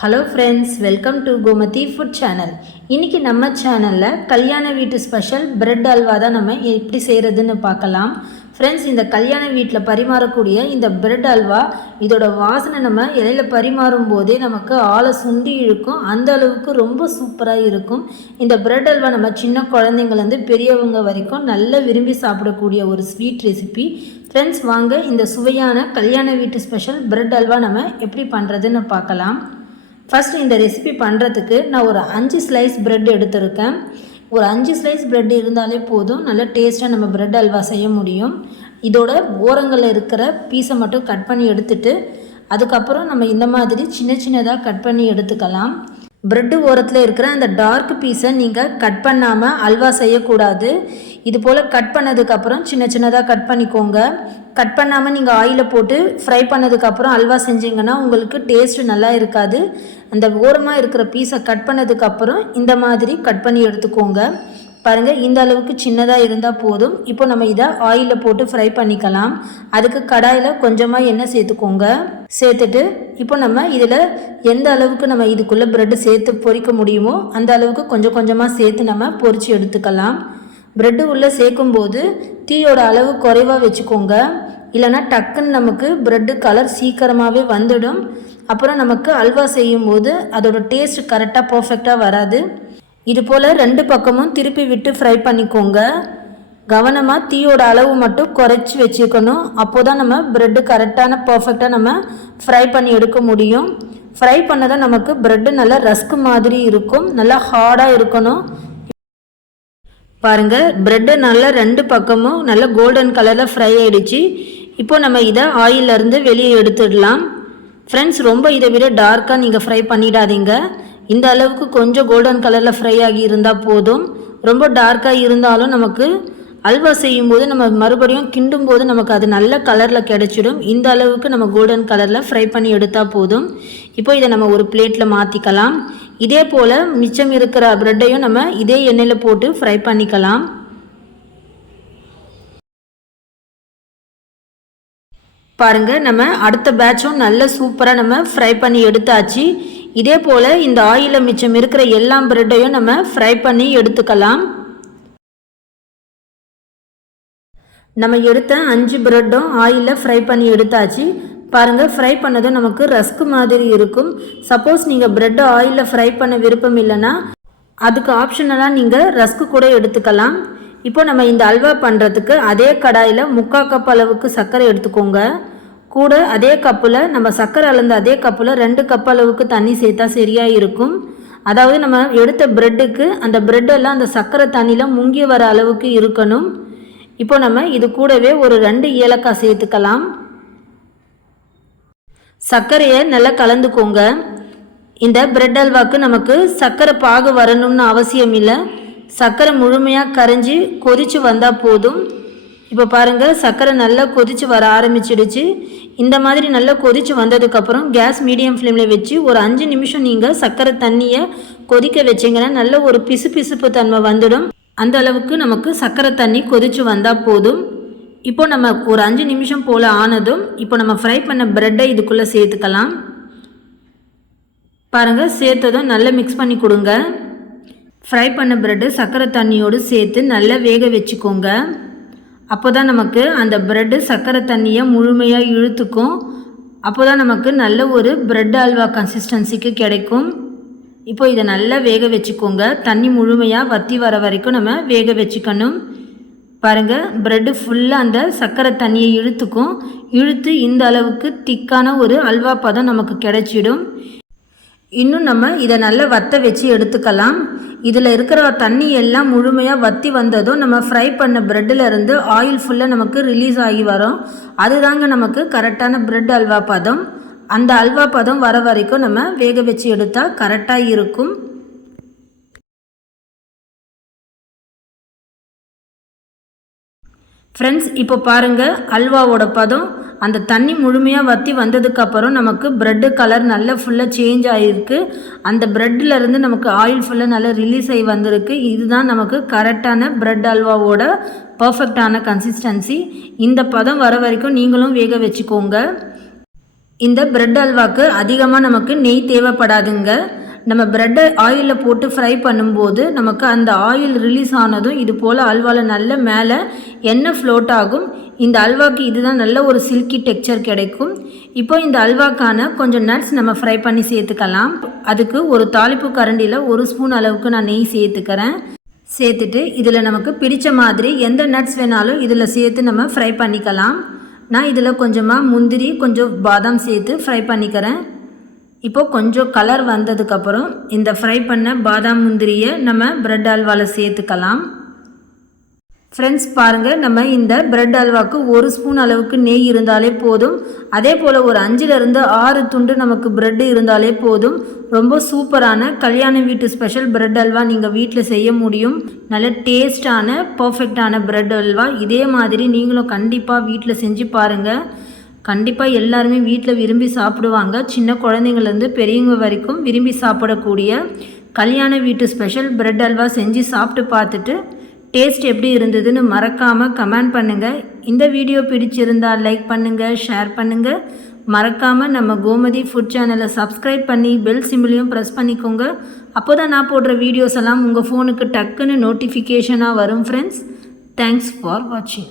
Hello friends, welcome to Gomathi food channel. இன்றைக்கி நம்ம சேனலில் கல்யாண வீட்டு ஸ்பெஷல் பிரெட் அல்வா தான் நம்ம எப்படி செய்கிறதுன்னு பார்க்கலாம். ஃப்ரெண்ட்ஸ், இந்த கல்யாண வீட்டில் பரிமாறக்கூடிய இந்த பிரெட் அல்வா, இதோட வாசனை நம்ம இலையில பரிமாறும் போதே நமக்கு ஆளை சுண்டி இழுக்கும். அந்த அளவுக்கு ரொம்ப சூப்பராக இருக்கும். இந்த பிரெட் அல்வா நம்ம சின்ன குழந்தைங்கள்லேருந்து பெரியவங்க வரைக்கும் நல்லா விரும்பி சாப்பிடக்கூடிய ஒரு ஸ்வீட் ரெசிபி. ஃப்ரெண்ட்ஸ், வாங்க இந்த சுவையான கல்யாண வீட்டு ஸ்பெஷல் பிரெட் அல்வா நம்ம எப்படி பண்ணுறதுன்னு பார்க்கலாம். ஃபஸ்ட்டு இந்த ரெசிபி பண்ணுறதுக்கு நான் ஒரு 5 ஸ்லைஸ் ப்ரெட் எடுத்திருக்கேன். ஒரு 5 ஸ்லைஸ் ப்ரெட் இருந்தாலே போதும், நல்ல டேஸ்ட்டாக நம்ம ப்ரெட் அல்வா செய்ய முடியும். இதோட ஓரங்களில் இருக்கிற பீஸை மட்டும் கட் பண்ணி எடுத்துட்டு அதுக்கப்புறம் நம்ம இந்த மாதிரி சின்ன சின்னதாக கட் பண்ணி எடுத்துக்கலாம். ப்ரெட்டு ஓரத்தில் இருக்கிற அந்த டார்க் பீஸை நீங்கள் கட் பண்ணாமல் அல்வா செய்யக்கூடாது. இது போல் கட் பண்ணதுக்கப்புறம் சின்ன சின்னதாக கட் பண்ணிக்கோங்க. கட் பண்ணாமல் நீங்கள் ஆயிலில் போட்டு ஃப்ரை பண்ணதுக்கப்புறம் அல்வா செஞ்சிங்கன்னா உங்களுக்கு டேஸ்ட்டு நல்லா இருக்காது. அந்த ஓரமாக இருக்கிற பீஸை கட் பண்ணதுக்கப்புறம் இந்த மாதிரி கட் பண்ணி எடுத்துக்கோங்க. பாருங்கள், இந்த அளவுக்கு சின்னதாக இருந்தால் போதும். இப்போ நம்ம இதை ஆயிலில் போட்டு ஃப்ரை பண்ணிக்கலாம். அதுக்கு கடாயில் கொஞ்சமாக எண்ணெய் சேர்த்துக்கோங்க. சேர்த்துட்டு இப்போ நம்ம இதில் எந்த அளவுக்கு நம்ம இதுக்குள்ளே ப்ரெட்டு சேர்த்து பொரிக்க முடியுமோ அந்த அளவுக்கு கொஞ்சம் கொஞ்சமாக சேர்த்து நம்ம பொரித்து எடுத்துக்கலாம். ப்ரெட்டு உள்ளே சேர்க்கும்போது தீயோட அளவு குறைவாக வச்சுக்கோங்க. இல்லைனா டக்குன்னு நமக்கு ப்ரெட்டு கலர் சீக்கிரமாகவே வந்துடும். அப்புறம் நமக்கு அல்வா செய்யும்போது அதோட டேஸ்ட் கரெக்டாக பர்ஃபெக்டாக வராது. இது போல் 2 பக்கமும் திருப்பி விட்டு ஃப்ரை பண்ணிக்கோங்க. கவனமாக தீயோட அளவு மட்டும் குறைச்சி வச்சுக்கணும். அப்போ தான் நம்ம ப்ரெட்டு கரெக்டான பர்ஃபெக்டாக நம்ம ஃப்ரை பண்ணி எடுக்க முடியும். ஃப்ரை பண்ணதான் நமக்கு ப்ரெட்டு நல்லா ரஸ்க் மாதிரி இருக்கும், நல்லா ஹார்டாக இருக்கணும். பாருங்கள், ப்ரெட்டு நல்லா 2 பக்கமும் நல்லா கோல்டன் கலரில் ஃப்ரை ஆகிடுச்சு. இப்போ நம்ம இதை ஆயிலிருந்து வெளியே எடுத்துடலாம். ஃப்ரெண்ட்ஸ், ரொம்ப இதை விட டார்க்காக நீங்கள் ஃப்ரை பண்ணிடாதீங்க. இந்த அளவுக்கு கொஞ்சம் கோல்டன் கலரில் ஃப்ரை ஆகி இருந்தால் போதும். ரொம்ப டார்க்காக இருந்தாலும் நமக்கு அல்வா செய்யும்போது நம்ம மறுபடியும் கிண்டும் போது நமக்கு அது நல்ல கலரில் கிடச்சிடும். இந்த அளவுக்கு நம்ம கோல்டன் கலரில் ஃப்ரை பண்ணி எடுத்தால் போதும். இப்போ இதை நம்ம ஒரு பிளேட்டில் மாற்றிக்கலாம். இதே போல் மிச்சம் இருக்கிற ப்ரெட்டையும் நம்ம இதே எண்ணெயில் போட்டு ஃப்ரை பண்ணிக்கலாம். பாருங்கள், நம்ம அடுத்த பேட்சும் நல்ல சூப்பராக நம்ம ஃப்ரை பண்ணி எடுத்தாச்சு. இதே போல் இந்த ஆயிலில் மிச்சம் இருக்கிற எல்லா ப்ரெட்டையும் நம்ம ஃப்ரை பண்ணி எடுத்துக்கலாம். நம்ம எடுத்த 5 ப்ரெட்டும் ஆயிலில் ஃப்ரை பண்ணி எடுத்தாச்சு. பாருங்கள், ஃப்ரை பண்ணதும் நமக்கு ரஸ்க் மாதிரி இருக்கும். சப்போஸ் நீங்கள் ப்ரெட்டை ஆயிலில் ஃப்ரை பண்ண விருப்பம் இல்லைன்னா அதுக்கு ஆப்ஷனலாக நீங்கள் ரஸ்க்கு கூட எடுத்துக்கலாம். இப்போ நம்ம இந்த அல்வா பண்ணுறதுக்கு அதே கடாயில் 3/4 கப் அளவுக்கு சர்க்கரை எடுத்துக்கோங்க. கூட அதே கப்பில் நம்ம சர்க்கரை அளந்த அதே கப்பில் 2 கப் அளவுக்கு தண்ணி சேர்த்தா சரியாக இருக்கும். அதாவது நம்ம எடுத்த ப்ரெட்டுக்கு அந்த ப்ரெட்டெல்லாம் அந்த சர்க்கரை தண்ணியில் முங்கி வர அளவுக்கு இருக்கணும். இப்போ நம்ம இது கூடவே ஒரு 2 ஏலக்காய் சேர்த்துக்கலாம். சர்க்கரையை நல்லா கலந்துக்கோங்க. இந்த பிரெட் அல்வாக்கு நமக்கு சர்க்கரை பாகு வரணும்னு அவசியம் இல்லை. சர்க்கரை முழுமையாக கரைஞ்சி கொதித்து வந்தால் போதும். இப்போ பாருங்கள், சர்க்கரை நல்லா கொதித்து வர ஆரம்பிச்சிடுச்சு. இந்த மாதிரி நல்லா கொதித்து வந்ததுக்கப்புறம் கேஸ் மீடியம் ஃப்ளேமில் வச்சு ஒரு 5 நிமிஷம் நீங்கள் சர்க்கரை தண்ணியை கொதிக்க வச்சிங்கன்னா நல்ல ஒரு பிசுபிசுப்பு தன்மை வந்துடும். அந்த அளவுக்கு நமக்கு சர்க்கரை தண்ணி கொதித்து வந்தால் போதும். இப்போ நம்ம ஒரு 5 நிமிஷம் போல் ஆனதும் இப்போ நம்ம ஃப்ரை பண்ண ப்ரெட்டை இதுக்குள்ளே சேர்த்துக்கலாம். பாருங்கள், சேர்த்ததும் நல்லா மிக்ஸ் பண்ணி கொடுங்க. ஃப்ரை பண்ண ப்ரெட்டு சர்க்கரை தண்ணியோடு சேர்த்து நல்லா வேக வச்சுக்கோங்க. அப்போ தான் நமக்கு அந்த ப்ரெட்டு சர்க்கரை தண்ணியை முழுமையாக இழுத்துக்கும். அப்போ தான் நமக்கு நல்ல ஒரு ப்ரெட் அல்வா கன்சிஸ்டன்சிக்கு கிடைக்கும். இப்போ இதை நல்லா வேக வச்சுக்கோங்க. தண்ணி முழுமையாக வற்றி வர வரைக்கும் நம்ம வேக வச்சுக்கணும். பாருங்கள், ப்ரெட்டு ஃபுல்லாக அந்த சர்க்கரை தண்ணியை இழுத்துக்கும். இழுத்து இந்த அளவுக்கு திக்கான ஒரு அல்வா பதம் நமக்கு கிடைச்சிடும். இன்னும் நம்ம இதை நல்லா வற்ற வச்சு எடுத்துக்கலாம். இதில் இருக்கிற தண்ணி எல்லாம் முழுமையாக வற்றி வந்ததும் நம்ம ஃப்ரை பண்ண ப்ரெட்டில் இருந்து ஆயில் ஃபுல்லாக நமக்கு ரிலீஸ் ஆகி வரும். அதுதாங்க நமக்கு கரெக்டான ப்ரெட் அல்வா பதம். அந்த அல்வா பதம் வர வரைக்கும் நம்ம வேக வச்சு எடுத்தால் கரெக்டாக இருக்கும். ஃப்ரெண்ட்ஸ், இப்போ பாருங்கள், அல்வாவோட பதம் அந்த தண்ணி முழுமையாக வற்றி வந்ததுக்கப்புறம் நமக்கு ப்ரெட்டு கலர் நல்லா ஃபுல்லாக சேஞ்ச் ஆகிருக்கு. அந்த ப்ரெட்டிலேருந்து நமக்கு ஆயில் ஃபுல்லாக நல்லா ரிலீஸ் ஆகி வந்திருக்கு. இதுதான் நமக்கு கரெக்டான ப்ரெட் அல்வாவோட பர்ஃபெக்டான கன்சிஸ்டன்சி. இந்த பதம் வர வரைக்கும் நீங்களும் வேக வச்சுக்கோங்க. இந்த பிரெட் அல்வாக்கு அதிகமாக நமக்கு நெய் தேவைப்படாதுங்க. நம்ம பிரெட்டை ஆயிலில் போட்டு ஃப்ரை பண்ணும்போது நமக்கு அந்த ஆயில் ரிலீஸ் ஆனதும் இது போல் அல்வாவில் நல்ல மேலே எண்ணெய் ஃப்ளோட் ஆகும். இந்த அல்வாக்கு இதுதான் நல்ல ஒரு சில்கி டெக்ஸ்சர் கிடைக்கும். இப்போ இந்த அல்வாக்கான கொஞ்சம் நட்ஸ் நம்ம ஃப்ரை பண்ணி சேர்த்துக்கலாம். அதுக்கு ஒரு தாளிப்பு கரண்டியில் 1 ஸ்பூன் அளவுக்கு நான் நெய் சேர்த்துக்கிறேன். சேர்த்துட்டு இதில் நமக்கு பிடிச்ச மாதிரி எந்த நட்ஸ் வேணாலும் இதில் சேர்த்து நம்ம ஃப்ரை பண்ணிக்கலாம். நான் இதில் கொஞ்சமாக முந்திரி கொஞ்சம் பாதாம் சேர்த்து ஃப்ரை பண்ணிக்கிறேன். இப்போது கொஞ்சம் கலர் வந்ததுக்கப்புறம் இந்த ஃப்ரை பண்ண பாதாம் முந்திரியை நம்ம பிரெட் அல்வாவில் சேர்த்துக்கலாம். ஃப்ரெண்ட்ஸ் பாருங்கள், நம்ம இந்த பிரெட் அல்வாவுக்கு 1 ஸ்பூன் அளவுக்கு நெய் இருந்தாலே போதும். அதே போல் ஒரு 5லிருந்து 6 துண்டு நமக்கு பிரெட் இருந்தாலே போதும். ரொம்ப சூப்பரான கல்யாண வீட்டு ஸ்பெஷல் பிரெட் அல்வா நீங்கள் வீட்டில் செய்ய முடியும். நல்ல டேஸ்டான பர்ஃபெக்டான பிரெட் அல்வா. இதே மாதிரி நீங்களும் கண்டிப்பாக வீட்டில் செஞ்சு பாருங்கள். கண்டிப்பாக எல்லாருமே வீட்டில் விரும்பி சாப்பிடுவாங்க. சின்ன குழந்தைங்கள்லேருந்து பெரியவங்க வரைக்கும் விரும்பி சாப்பிடக்கூடிய கல்யாண வீட்டு ஸ்பெஷல் பிரெட் அல்வா செஞ்சு சாப்பிட்டு பார்த்துட்டு டேஸ்ட் எப்படி இருந்ததுன்னு மறக்காமல் கமெண்ட் பண்ணுங்கள். இந்த வீடியோ பிடிச்சிருந்தால் லைக் பண்ணுங்கள், ஷேர் பண்ணுங்கள். மறக்காமல் நம்ம கோமதி ஃபுட் சேனலை சப்ஸ்கிரைப் பண்ணி பெல் சிம்பிளையும் ப்ரெஸ் பண்ணிக்கோங்க. அப்போ தான் நான் போடுற வீடியோஸ் எல்லாம் உங்கள் ஃபோனுக்கு டக்குன்னு நோட்டிஃபிகேஷனாக வரும். ஃப்ரெண்ட்ஸ், தேங்க்ஸ் ஃபார் வாட்சிங்.